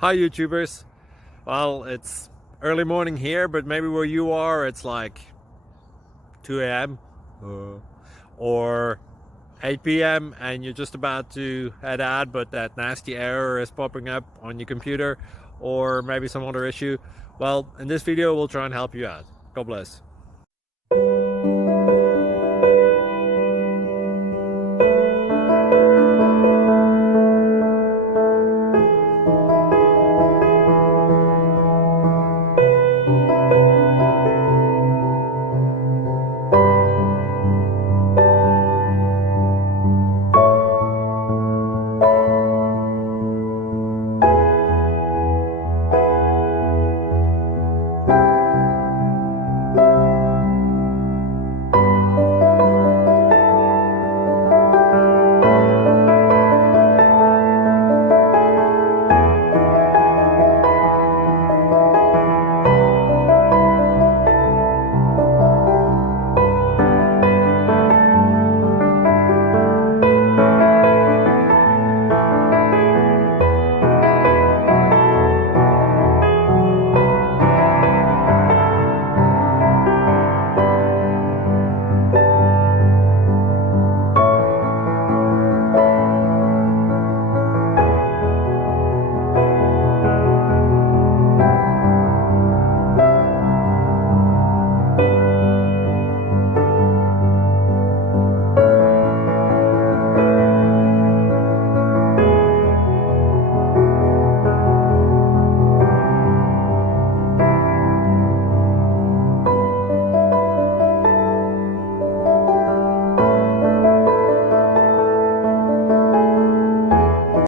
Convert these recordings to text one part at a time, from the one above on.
Hi YouTubers. Well, it's early morning here, but maybe where you are it's like 2 a.m. Or 8 p.m. and you're just about to head out, but that nasty error is popping up on your computer, or maybe some other issue. Well, in this video we'll try and help you out. God bless.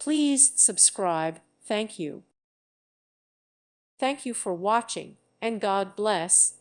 Please subscribe. Thank you. Thank you for watching, and God bless.